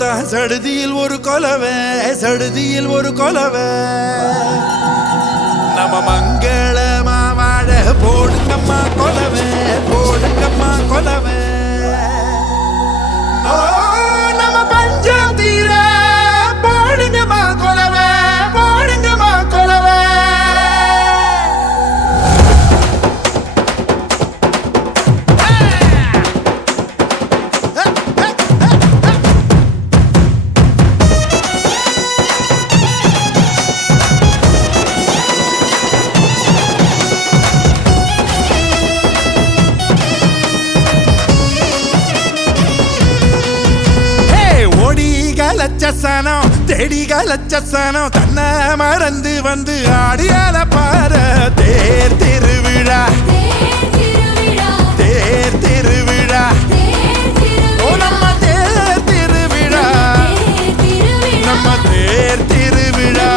பார்த்தா சடுதியில் ஒரு கொலவை, சடுதியில் ஒரு கொலவை. நம்ம மங்களமா வாழ போடுங்கம்மா கொலவை, போடுங்கம்மா கொலவை. நம்ம பஞ்சம் தீர போடுங்கம்மா கொலவை, போடுங்கம்மா கொலவை. லட்சசனம் தேடிக லட்சசனம் தன்னை மறந்து வந்து ஆடியால பார தேர் திருவிழா, தேர் திருவிழா. ஓ நம்ம தேர் திருவிழா, நம்ம தேர் திருவிழா.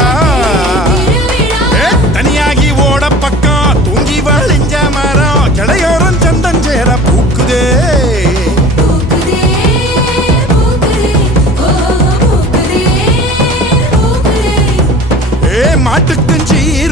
தனியாகி ஓட பக்கம் தூங்கி வழிஞ்ச மரம் கிளையோரம் சந்தஞ்சேர பூக்குதே. மாட்டுக்கும் சீர